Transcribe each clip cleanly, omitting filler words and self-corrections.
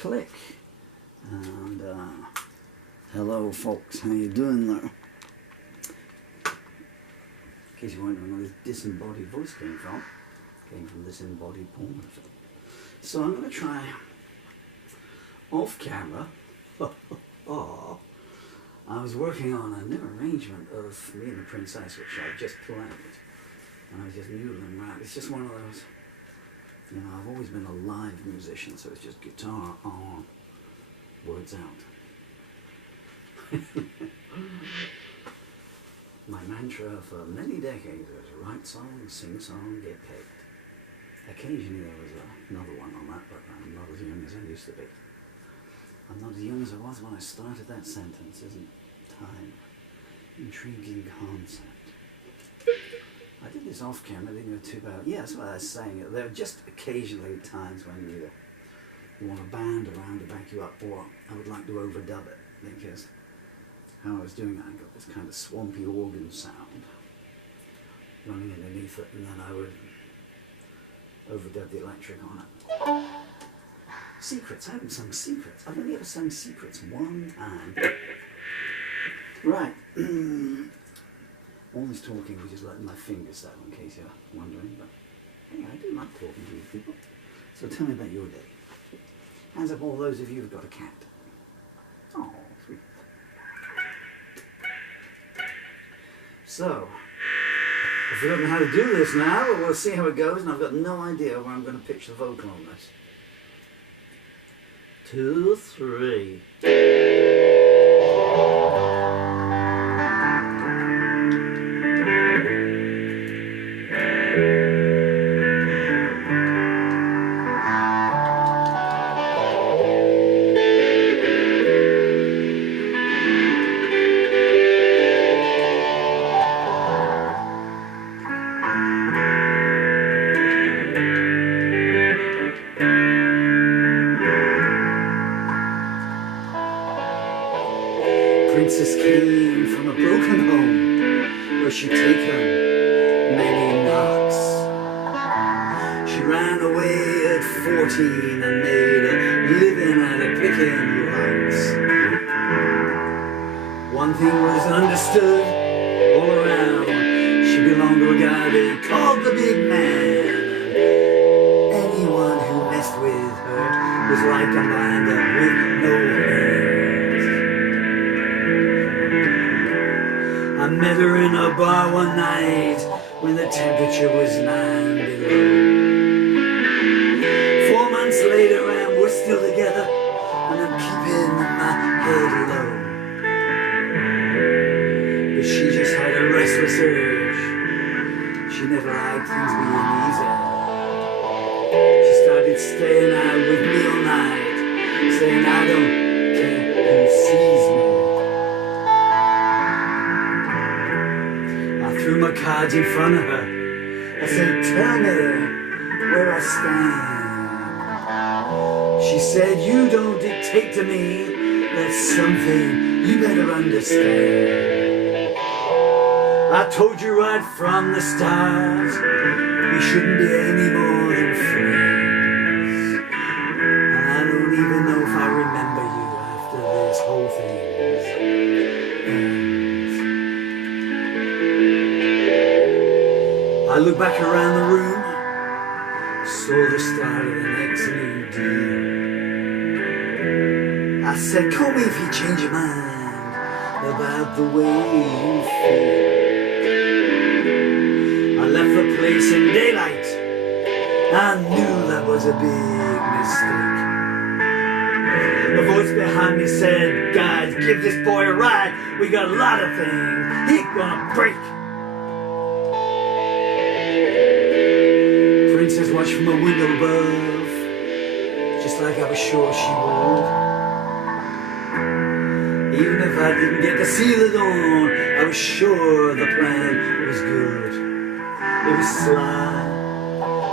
click. And hello folks, how you doing there? In case you're wondering where this disembodied voice came from this embodied porn. So I'm going to try off camera. I was working on a new arrangement of Me and the Princess, which I just played, and I was just noodling around. It's just one of those, you know, I've always been a live musician, so it's just guitar on, words out. My mantra for many decades was write song, sing song, get paid. Occasionally there was another one on that, but I'm not as young as I used to be. I'm not as young as I was when I started that sentence, isn't time? Intriguing concept. I did this off camera, didn't go too bad. Yeah, that's what I was saying. There are just occasionally times when you want a band around to back you up, or I would like to overdub it, because how I was doing it, I got this kind of swampy organ sound running underneath it, and then I would overdub the electric on it. Secrets, I haven't sung Secrets. I've only ever sung Secrets one time. Right. All this talking was just letting my fingers settle, in case you're wondering, but hey, I do like talking to you people. So tell me about your day. Hands up all those of you who've got a cat. Oh, sweet. So, I've forgotten how to do this now, but we'll see how it goes, and I've got no idea where I'm going to pitch the vocal on this. 2, 3. Princess came from a broken home where she'd taken many knocks. She ran away at 14 and made a living at a picking locks. One thing was understood all around: she belonged to a guy they called the big man. Anyone who messed with her was like a mind up with no hands. I met her in a bar one night when the temperature was 9 below. 4 months later and we're still together, and I'm keeping my head low. But she just had a restless urge. She never liked things being easy. She started staying out with me all night, saying I don't care who sees me. I threw my cards in front of her. I said, tell me where I stand. She said, you don't dictate to me. That's something you better understand. I told you right from the start, we shouldn't be any more than friends. And I don't even know if I remember you after this whole thing ends. I looked back around the room, saw the start of the next new deal. I said, call me if you change your mind about the way you feel. I left the place in daylight. I knew that was a big mistake. A voice behind me said, guys, give this boy a ride. We got a lot of things he's gonna break. Princess watched from a window above, just like I was sure she would. Even if I didn't get to see the dawn, I was sure the plan was good. It was sly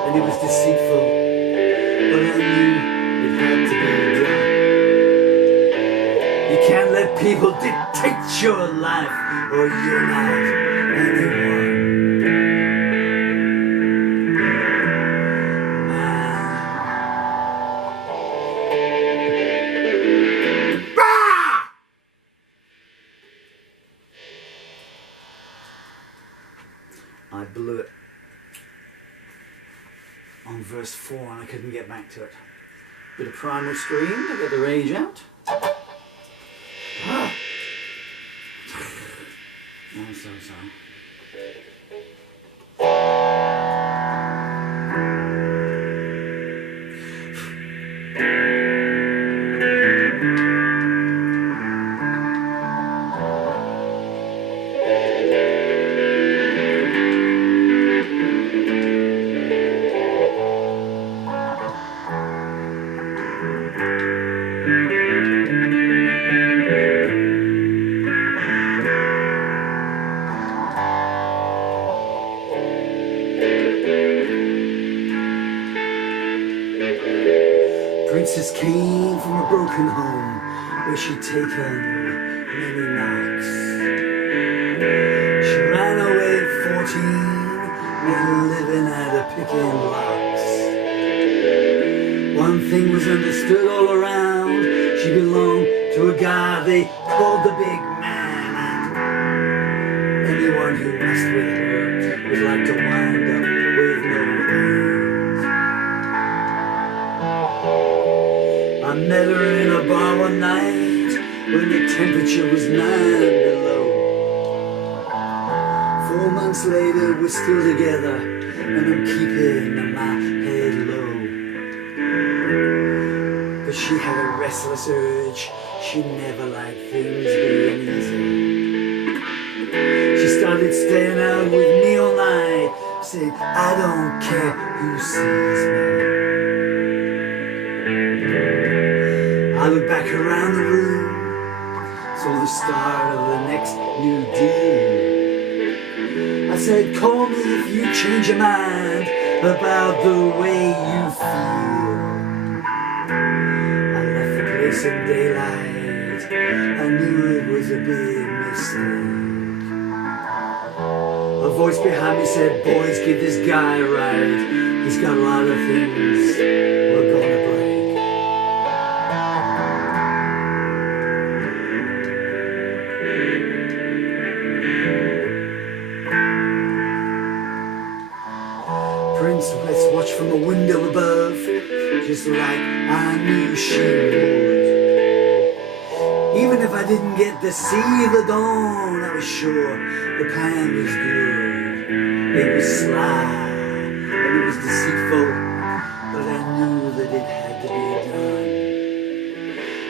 and it was deceitful, but I knew it had to be done. You can't let people dictate your life, or you're not anyone. blew it on verse 4 and I couldn't get back to it. Bit of primal scream to get the rage out. Ah. I'm so sorry. Princess came from a broken home where she'd taken many knocks. She ran away at 14, made a living out of picking locks. One thing was understood all around, she belonged to a guy they called the big man. And anyone who messed with her was like to wind up with no hands. I met her in a bar one night when the temperature was 9 below. 4 months later we're still together and I'm keeping my head low. But she had a restless urge, she never liked things being easy. She started staying out with me all night, saying I don't care who sees me. I looked back around the room, saw the start of the next new deal. I said, call me if you change your mind about the way you feel. I left the place in daylight, I knew it was a big mistake. A voice behind me said, boys, give this guy a ride. He's got a lot of things we're gonna break. Prince, let's watch from a window above, just like I knew she would. Even if I didn't get to see the dawn, I was sure the plan was good. It was sly and it was deceitful, but I knew that it had to be done.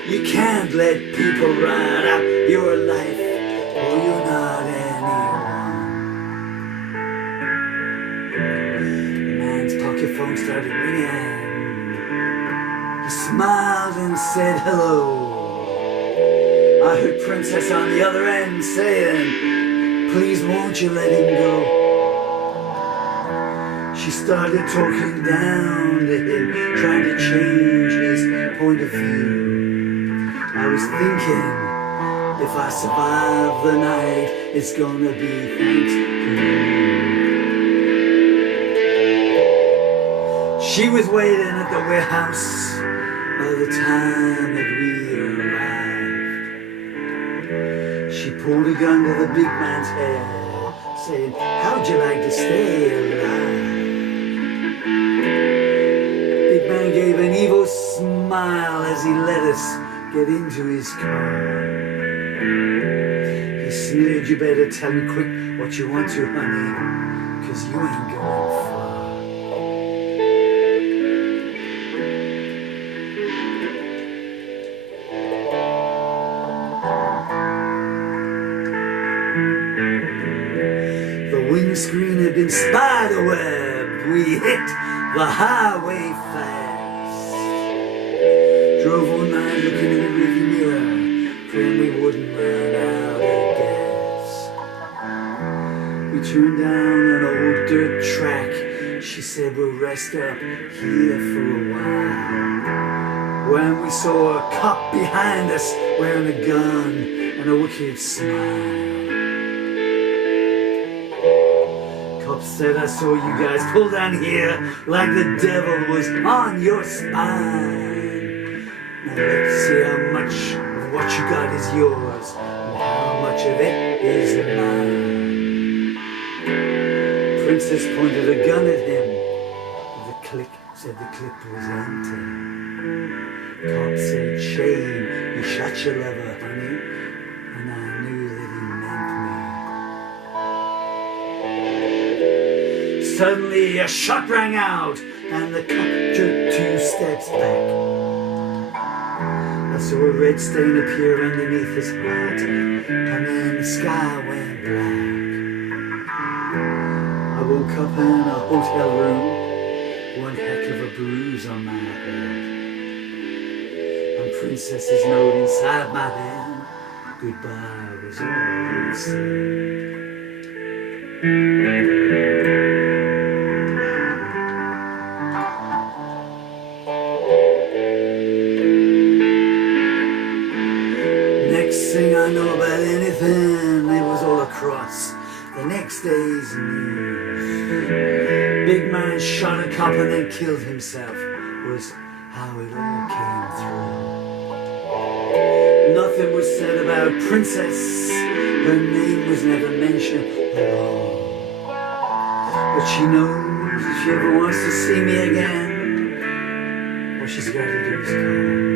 You can't let people ride out your life, or you're not anyone. Pocket phone started ringing. He smiled and said hello. I heard Princess on the other end saying, please won't you let him go. She started talking down to him, trying to change his point of view. I was thinking, if I survive the night, it's gonna be thanks to you. She was waiting at the warehouse by the time that we arrived. She pulled a gun to the big man's head, saying, how'd you like to stay alive? Big man gave an evil smile as he let us get into his car. He sneered, you better tell me quick what you want to, honey, 'cause you ain't going far. The windscreen had been spiderwebbed. We hit the highway fast. Drove all night looking in the rearview mirror, praying we wouldn't run out of gas. We turned down an old dirt track. She said we'll rest up here for a while. When we saw a cop behind us wearing a gun and a wicked smile. Cop said, I saw you guys pull down here like the devil was on your spine. Now let's see how much of what you got is yours and how much of it is mine. princess pointed a gun at him. The click said the clip was empty. Cop said, shame, you shot your lover, honey. And I knew that he meant me. Suddenly a shot rang out, and the cop jerked 2 steps back. I saw a red stain appear underneath his hat, and then the sky went black. I woke up in a hotel room, one heck of a bruise on my head, and Princess's note inside my hand. Goodbye was all it said. Next thing I know about anything, it was all across the next day's news. Big man shot a cop and then killed himself, was how it all came through. Nothing was said about Princess, her name was never mentioned at all. But she knows if she ever wants to see me again, all she's got to do is call.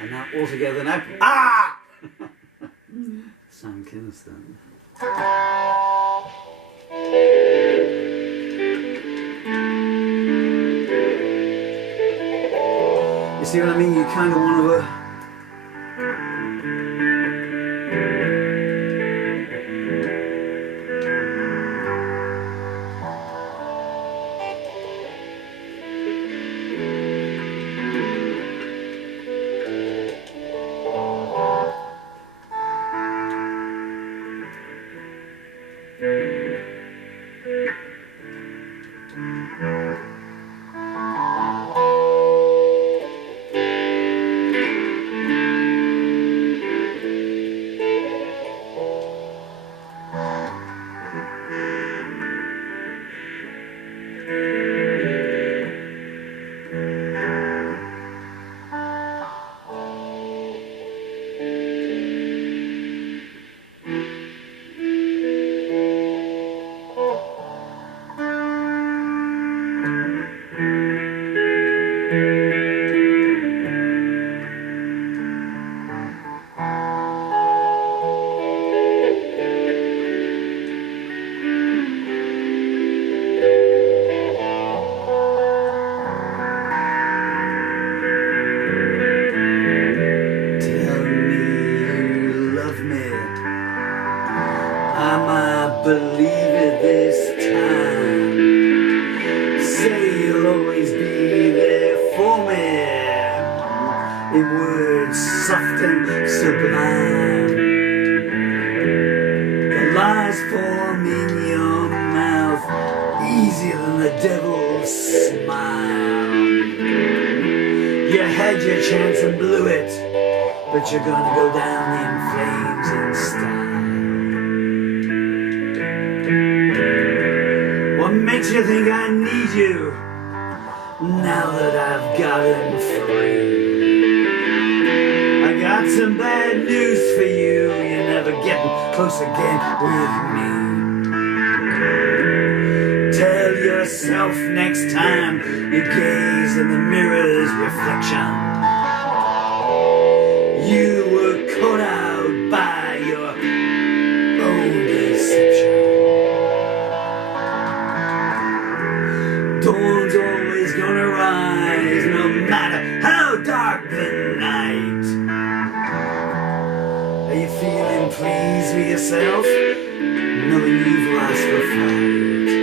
And now all together now. Ah! Sam Kinniston. You see what I mean? You kind of want to believe it this time. Say you'll always be there for me, in words soft and sublime. The lies form in your mouth easier than the devil's smile. You had your chance and blew it, but you're gonna go down in flames in style. What makes you think I need you now that I've gotten free? I got some bad news for you. You're never getting close again with me. Tell yourself next time you gaze in the mirror's reflection, you were caught out by your own deception. Dawn's always gonna rise, no matter how dark the night. Are you yourself, knowing you've lost the fight.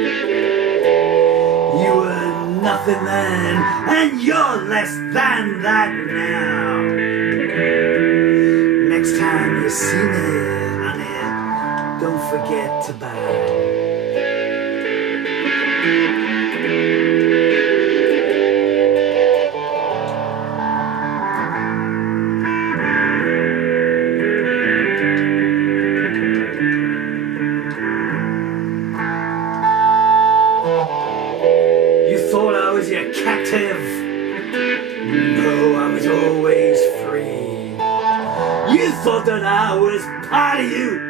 You were nothing then, and you're less than that now. Next time you see me, honey, don't forget to bow. You thought I was your captive. No, I was always free. You thought that I was part of you.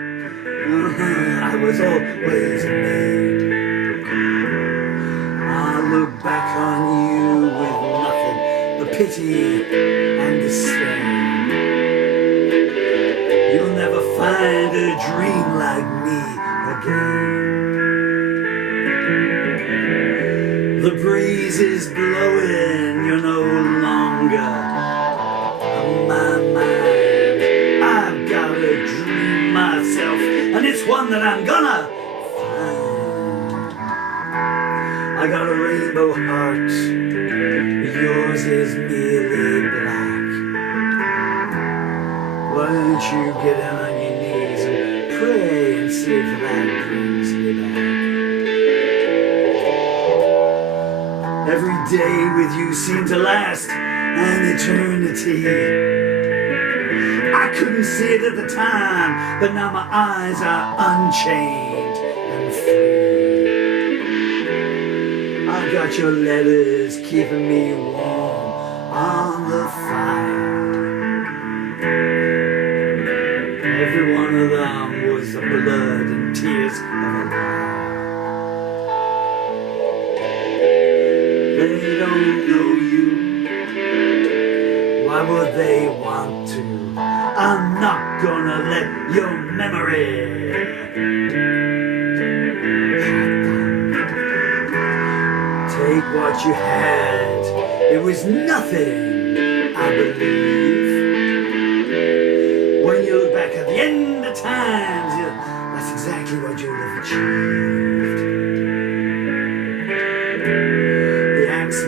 I was always me. I look back on you with nothing but pity and disdain. You'll never find a dream like me again. The breeze is blowing, you're no longer on my mind. I've got a dream myself, and it's one that I'm gonna find. I got a rainbow heart, yours is merely black. Why don't you get down on your knees and pray and see if that brings me back? Every day with you seemed to last an eternity. I couldn't see it at the time, but now my eyes are unchained and free. I've got your letters keeping me warm on the fire. Every one of them was the blood and tears of a liar. They don't know you. Why would they want to? I'm not gonna let your memory take what you had. It was nothing, I believe. When you look back at the end of times, that's exactly what you'll have achieved.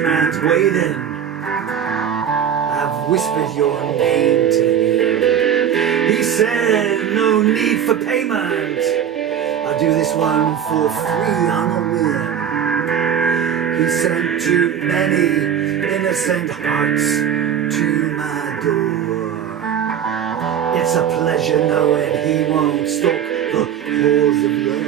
Man's waiting. I've whispered your name to him. He said no need for payment. I'll do this one for free on a whim. He sent too many innocent hearts to my door. It's a pleasure knowing he won't stalk the halls of love.